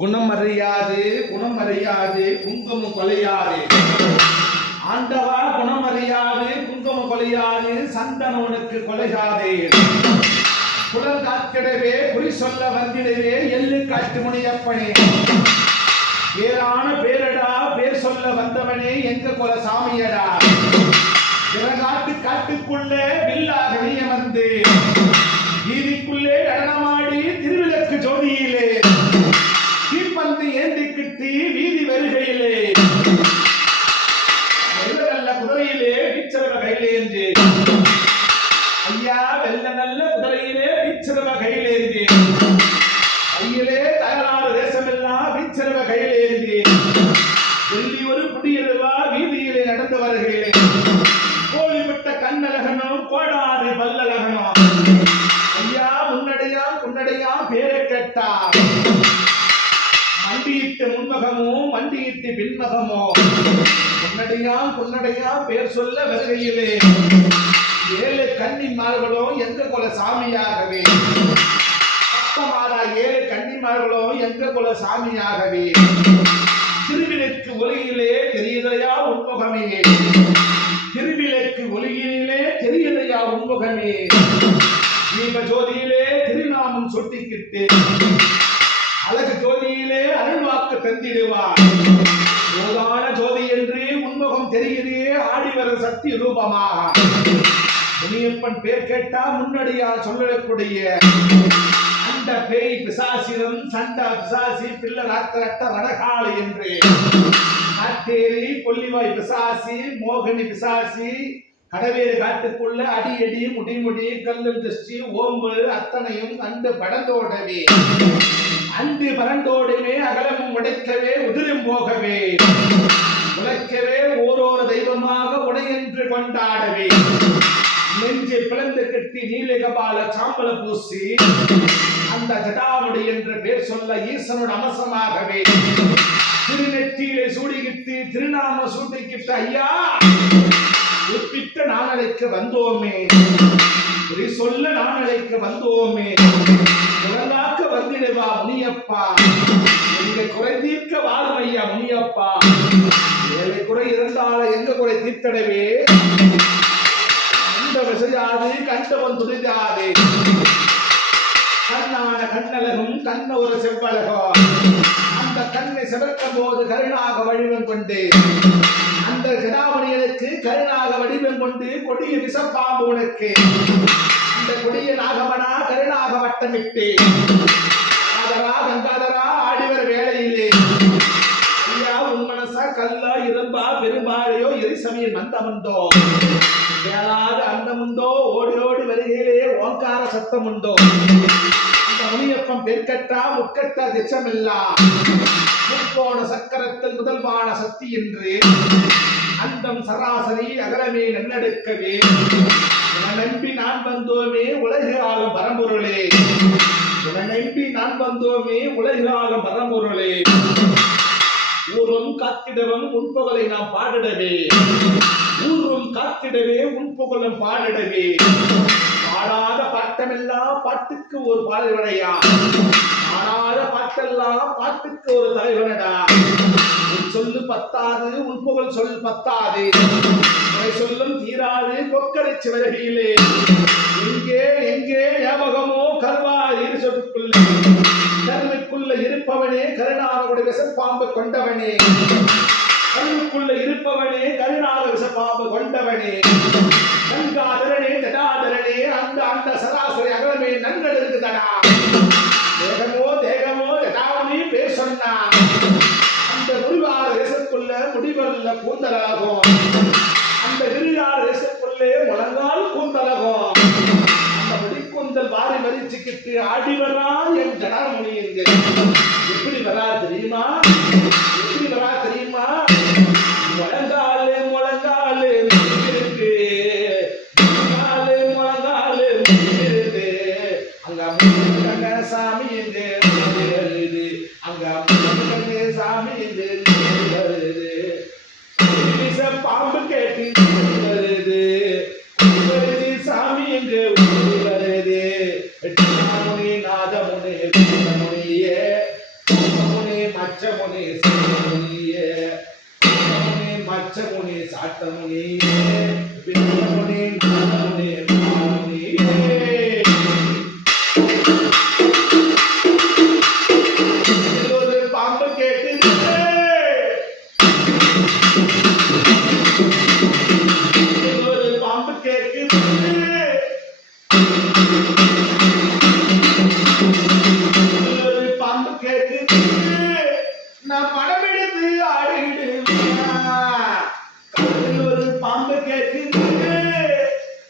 குணம் அறியாது குங்குமம் கொலையாது. ஆண்டவா குணம் அறியாது குங்குமம் கொலையாது, சந்தனவனுக்கு கொலையாதே. குளம் காத்திடவே குறி சொல்ல வந்திடவே எள்ளு காட்டு முனியப்பனே. பேரான பேரடா பேர் சொல்ல வந்தவனே எங்க குல சாமியடா. பிறகாட்டு காட்டுக்குள்ள வில்லாக நீ வந்து வீதிக்குள்ளே நடனமாடி திருவிளக்கு ஜோதியிலே தீப்பந்து ஏந்தி கிட்டி வீதி வருகையிலே வெள்ள நல்ல குதிரையிலே வீச்சரவ கையிலேந்தி. ஐயா வெள்ள நல்ல குதிரையிலே வீச்சரவ கையிலேந்தி. கையிலே தகராறு தேசமெல்லாம் வீச்சரவ கையிலேந்தி வெள்ளி ஒரு புடியலுவா வீதியிலே நடந்து வருகையிலே கோழிவிட்ட கண்ணழகனும் கோடாறு பல்லழகனும். ஐயா முன்னடையா பேரை கேட்டா மண்டியிட்டு முன்மகமோ மண்டியிட்டு பின்மகமோ. பொன்னடையா பேர் சொல்ல வருகையிலே ஏழு கன்னிமார்களும் எங்க குல சாமியாகவே. அப்பமாதா ஏழு கன்னிமார்களும் எங்க குல சாமியாகவே. திருவிளக்கு ஒளியிலே தெரியுதையா உன்முகமே. திருவிளக்கு ஒளியிலே தெரியுதையா உன்முகமே. தீப ஜோதியிலே திருநாமம் சொட்டிக்கிட்டு அழகு ஜோதியிலே அருள்வாக்கு தந்திடுவார். யோகான ஜோதி என்று உன்முகம் தெரியுதே ஆடிவர சக்தி ரூபமாக. முனியப்பன் பேர் கேட்டா முன்னடியா சொல்லக்கூடிய அந்த பேய் பிசாசிலும் சண்டா பிசாசி பிள்ளை ராத்திரட்ட ரணகாளி என்று ஆத்தேரி கொல்லிவாய் பிசாசி மோகினி பிசாசி கடவேறு காட்டுக்குள்ள அடி முடி கல்லு திருஷ்டி ஓம்பு அத்தனையும் கண்டு படந்தோடவே அன்று பரந்தோடுமே அகலமும் உடைக்கவே உதிரும் போகவே உழைக்கவே ஓரோரு தெய்வமாக உடையென்று கொண்டாடவே நெஞ்சு பிளந்து கட்டி நீலகபால சாம்பல பூசி அந்த ஜடாமுடி என்ற பேர் சொல்ல ஈசனோட அம்சமாகவே திருநெற்றியிலே சூடிக்கிட்டு திருநாம சூட்டிக்கிட்டு ஐயா உப்பிட்ட நாளழைக்க வந்தோமே குறி சொல்ல நாளழைக்க வந்தோமே உலகாக்க வந்திடுவா முனியப்பா. எங்க குறை தீர்க்க வாழும் ஐயா முனியப்பா. ஏழை குறை இருந்தால எங்க குறை தீர்த்தடவே அந்த விசையாது கண்டவன் துணியாது. கண்ணான கண்ணழகும் கண்ண ஒரு செவ்வழகம் அந்த கண்ணை செவக்கும் போது கருணாக வடிவம் கொண்டு அந்த ஜடாமணியனுக்கு கருணாக வடிவம் கொண்டு கொடிய விசப்பாம்பு உனக்கு அந்த கொடிய நாகமனா கருணாக வட்டமிட்டு காதரா கங்காதரா ஆடிவர் வேளையிலே ஐயா உன் மனசா கல்லா இரும்பா பெரும்பாலையோ எரிசமையில் மந்தமுண்டோ வேளாத அந்தமுண்டோ ஓடி வருகையிலே ஓங்கார சத்தம் உண்டோ. அந்த முனியப்பன் பெருக்கட்டா முக்கட்டா திச்சமில்லா முக்கோண சக்கரத்தில் முதல்வான சக்தி என்று அண்டம் சராசரி அகலமே நன்னெடுக்கவே நம்பி நான் வந்தோமே உலகு ஆளும் பரம்பொருளே. நம்பி நான் வந்தோமே உலகு ஆளும் பரம்பொருளே. ஊரும் காத்திடவும் உன்புகழை நாம் பாடிடவே ஊரும் காத்திடவே உன்புகழும் பாடிடவே. பாடாத பாட்டமெல்லாம் பாட்டுக்கு ஒரு பாடல்வனையா பாடாத பாட்டெல்லாம் பாட்டுக்கு ஒரு தலைவனடா. உன் சொல்லு பத்தாது உன் புகழ் சொல் பத்தாது சொல்லும் தீராது கொக்கரை சிவகையிலே எங்கே ஞாபகமோ கருவா இரு சொற்குள்ள கருவுக்குள்ள இருப்பவனே கருணாவுடைய விசப்பாம்பு கொண்டவனே. கருவுக்குள்ள இருப்பவனே கருணாக விசப்பாம்பு கொண்டவனே. கங்காதரனே ஜடாதரனே அந்த சராசரி அகலமே நன்கெடுக்குதடா. தேகமோ ஜடாமணி பேர் சொன்னா அந்த குருவார தேசத்துக்குள்ள முடிவல்ல கூந்தலாகும். அந்த விருதார தேசத்துக்குள்ளே முழங்கால் கூந்தலாகும். அந்த முடிக்கூந்தல் வாரி மறிச்சுக்கிட்டு ஆடிவரா என் ஜடாமணி என்கிற எப்படி வரா தெரியுமா முழங்காலு இருக்கு முழங்காலு இருக்கு அங்க சாமி என்று அங்க சாமி என்று பாம்பு கேட்டு வருது சாமி என்று வருது. நாதமுனி முனியே பச்சமுனி சாட்டமுனி விண்ணமுனி நாதமுனி மாமுனி ஒரு பாம்பு கேட்டு ஒரு பாம்பு கேட்குது ஒரு பாம்பு கேட்குது நான் படம் எடுத்து ஆடிடுவேன் ஒரு பாம்பு கேட்குது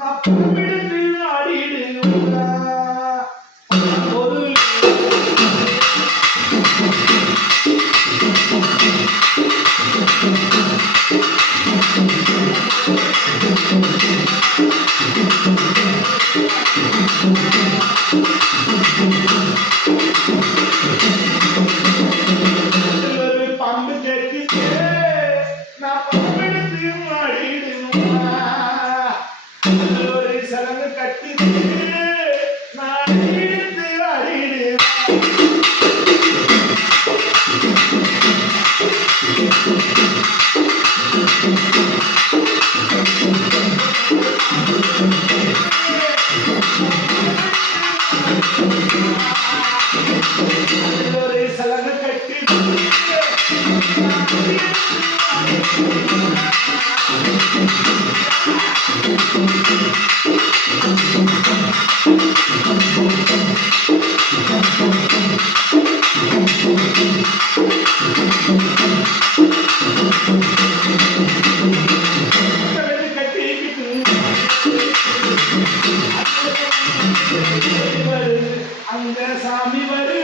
நான் படம் எடுத்து ஆடிடுவேன் ஒரு பாம்பு கேட்குது நான் படம் எடுத்து ஆடிடுவேன் ஒரு சலங்கு கட்டுது நான் எடுத்து ஆடிடுவேன் ஒரு சலங்கு கட்டுது அந்த சாமி வருது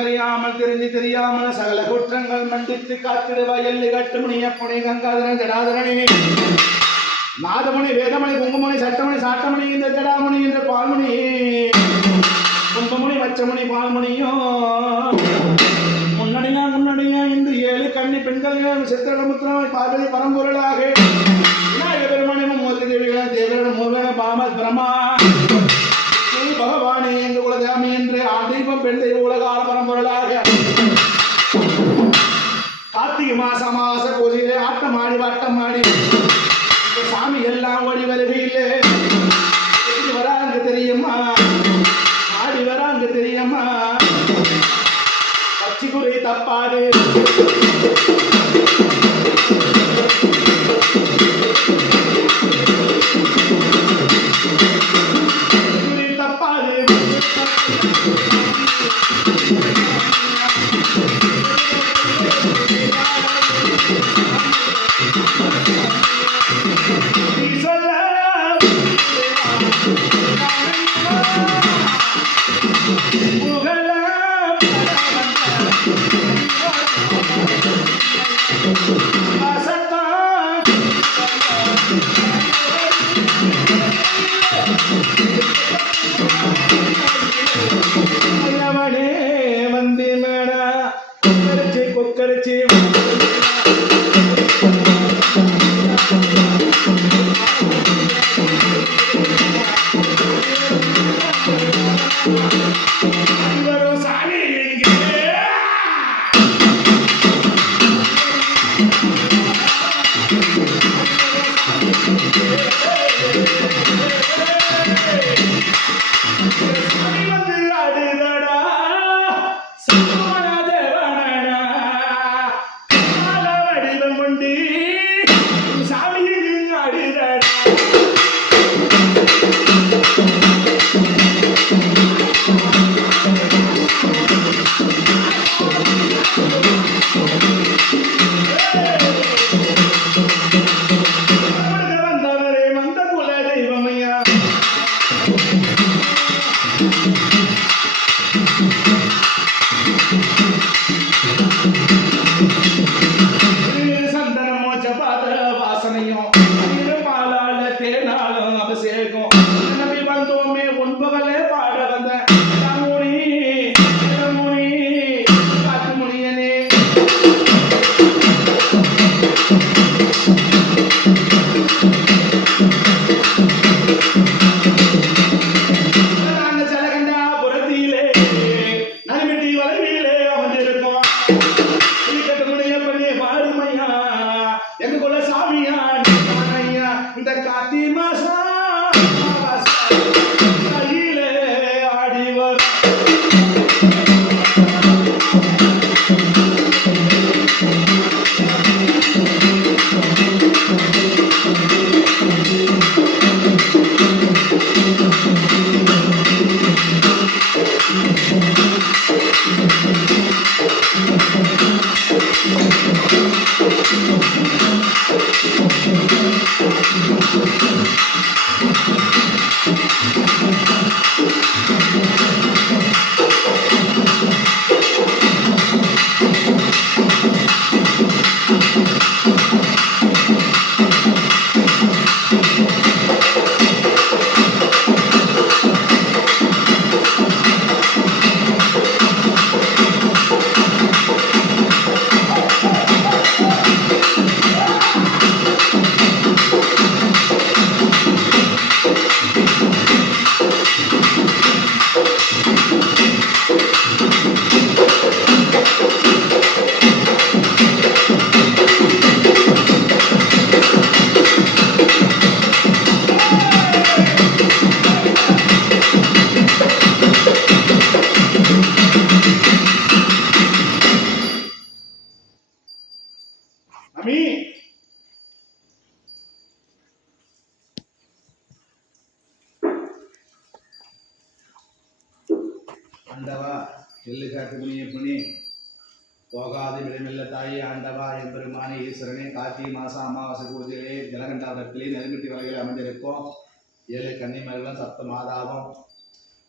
அறியாமல் தெரிஞ்சு தெரியாமல் சகல குற்றங்கள் மண்டித்து காத்திடுவாய் எல்லு கட்டுமணி எப்பணி கங்காதரன் ஜடாதரனே நாதமணி வேதமணி குங்குமணி சட்டமணி சாட்டமணி இந்த ஜடாமணி என்ற பால்மணி கும்பமணி வச்சமணி பால்மணியோ முன்னணியா இந்த 7 கன்னி பெண்கள் சித்திரமுத்திரமாய் பார்வதி பரம்பொருளாக விநாயக பெருமானியும் மூர்த்தி தேவிகள் தேவர்கள் மூவக பாமத் பிரமா பகவானே எங்க குலதாமி என்று ஆதீபம் பெண் தெய்வ உலகால பரம்பொருளாக கார்த்திகை மாச பூஜையிலே ஆட்டமாடி சாமி எல்லாம் ஓடி வருகையில் எப்படி வராங்க தெரியுமா? ஆடி வராங்க தெரியுமா? பச்சி குறை தப்பாது வந்து மேடா கொக்கரிச்சு ஆண்டவா எள்ளு காட்டு முனியப்பனே போகாது விடமெல்ல தாயே ஆண்டவா எம்பெருமானே ஈஸ்வரனே கார்த்திகை மாசம் அமாவாசை பூஜையிலே ஜலகண்டாபுரத்திலே நெருங்கட்டி வகையில் அமைந்திருக்கும் 7 கன்னிமர்களும் சப்த மாதாவும்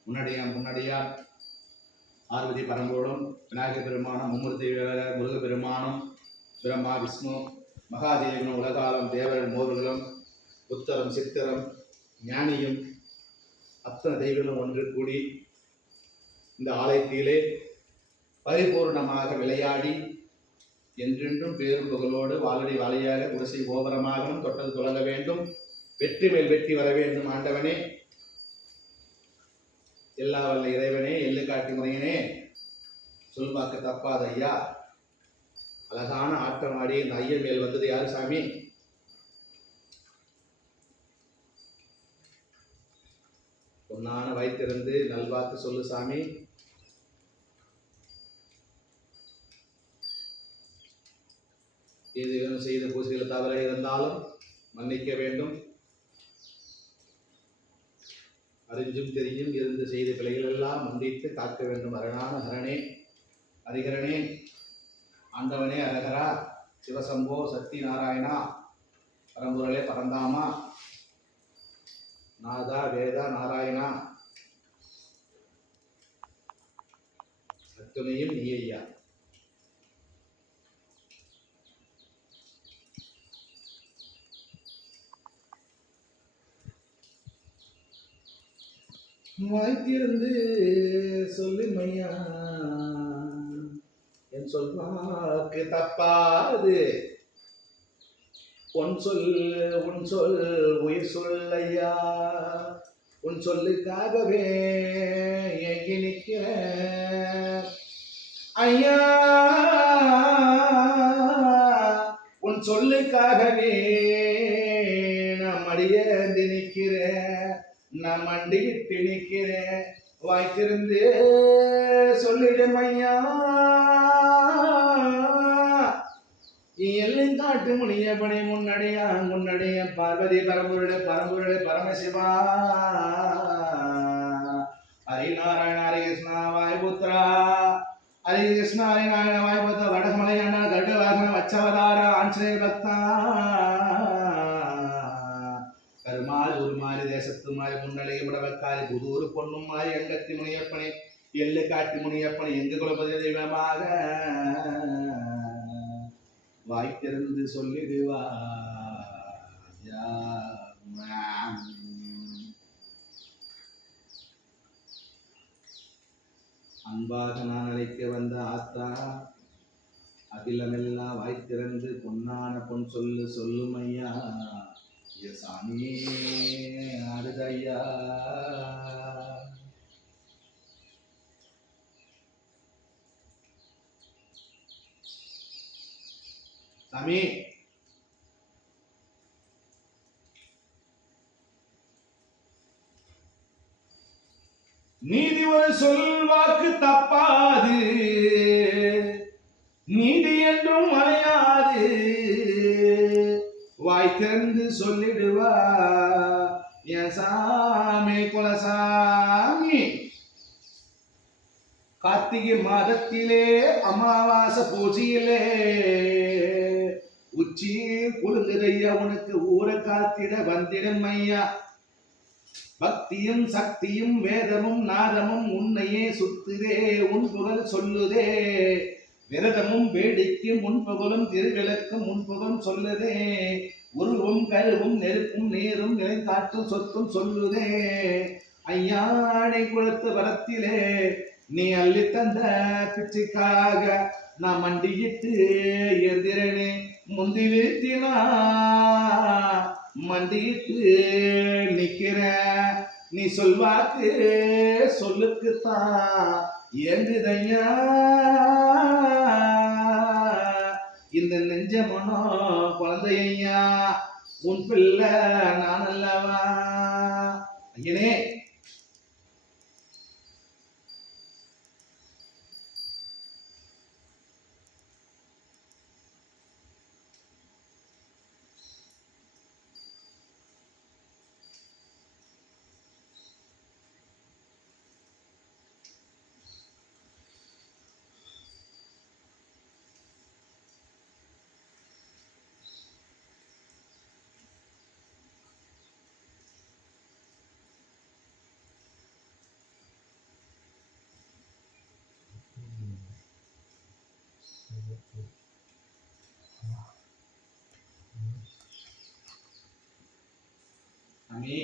முன்னடியார் பார்வதி பரம்போடும் விநாயகர் பெருமானும் மும்மூர்த்தி முருக பெருமானும் பிரம்மா விஷ்ணு மகாதேவனும் உலகாலம் தேவரன் மோர்களும் புத்தரும் சித்தரும் ஞானியும் அத்தனை தெய்வங்களும் ஒன்று கூடி இந்த ஆலயத்திலே பரிபூர்ணமாக விளையாடி என்றென்றும் பேரும் புகழோடு வாழடி வாழையாக குடிசை கோபுரமாகவும் தொட்டது தொடங்க வேண்டும். வெற்றி மேல் வெற்றி வர வேண்டும். ஆண்டவனே, எல்லா வல்ல இறைவனே, எள்ளு காட்டு முறையனே, சொல்வாக்கு தப்பாத ஐயா, அழகான ஆட்டம் ஆடி இந்த ஐயன் மேல் வந்தது யாரு சாமி? பொன்னான வைத்திருந்து நல்வாக்கு சொல்லு சாமி. ஏதேனும் செய்த பூசைகள் தவற இருந்தாலும் மன்னிக்க வேண்டும். அறிஞ்சும் தெரிஞ்சும் இருந்து செய்த பிழைகள் எல்லாம் மன்னித்து காக்க வேண்டும். அரணான ஹரணே, ஹரிஹரனே, ஆண்டவனே அரகரா, சிவசம்போ, சக்தி நாராயணா, பரம்பொருளே பரந்தாமா, நாதா வேதா நாராயணா, அத்துணையும் நீ ஐயா. வாய்த்திருந்து சொல்லு மையா, என் சொல்வாக்கு தப்பாது. உன் சொல் உயிர் சொல்லையா. உன் சொல்லுக்காகவே ஏங்கி நிற்கிற ஐயா. உன் சொல்லுக்காகவே நான் மடியேந்தி நிற்கிறேன், நான் மண்டிட்டு நிற்கிறேன். வாய்த்திருந்து சொல்லிடும் ஐயா. எல்லை காட்டு முனியப்பனை முன்னடிய பார்வதி பரம்பொருளே பரமசிவா. ஹரிநாராயண ஹரி கிருஷ்ணா வாயுபுத்ரா, ஹரி கிருஷ்ணா ஹரி நாராயண வாயுபுத்திர வடமலையாண்ட கருட வாகன வச்சவதார ஆஞ்சநேய பக்தா. கருமாறு உருமாறி தேசத்து மாறி முன்னலைய முடவக்காரி புதூர் பொண்ணும் மாறி எங்கத்தி முனியப்பனை எள்ளு காட்டு முனியப்பனை எங்கு குலபதி தெய்வமாக வாய்த்திருந்து சொல்லிடுவா. அன்பாக நான் அழைக்க வந்த ஆத்தா, அகிலமெல்லாம் வாய்த்திறந்து பொன்னான பொன் சொல்லும் ஐயா. சாமி ஆடுதையா. சாமி நீதி ஒரு சொல்வாக்கு தப்பாது, நீதி என்றும் மறையாது. வாய் திறந்து சொல்லிடுவா என் சாமி குலசாமி. கார்த்திகை மாதத்திலே அமாவாசை பூஜையிலே உச்சி குழுங்குதையா உனக்கு ஊரை காத்திட வந்திடும் ஐயா. பக்தியும் சக்தியும் வேதமும் நாதமும் உன்னையே சுத்துதே, உன் புகழ் சொல்லுதே. விரதமும் வேடிக்கும் முன்புகழும் திருவிளக்கும் முன்புகம் சொல்லுதே. உருவும் கருவும் நெருப்பும் நீரும் நிலைத்தாற்றும் சொத்தும் சொல்லுதே. ஐயானை குளத்து வரத்திலே நீ அள்ளி தந்த பிச்சைக்காக நான் மண்டியிட்டு எதிரனே முந்தி வீழ்த்தினா மண்டியிட்டு நிக்கிற. நீ சொல்வாக்கு சொல்லுக்குத்தான் ஏங்குதையா. இந்த நெஞ்ச மனோ குழந்தையா, உன் பிள்ளை நான் அல்லவா. ஐயனே சாமி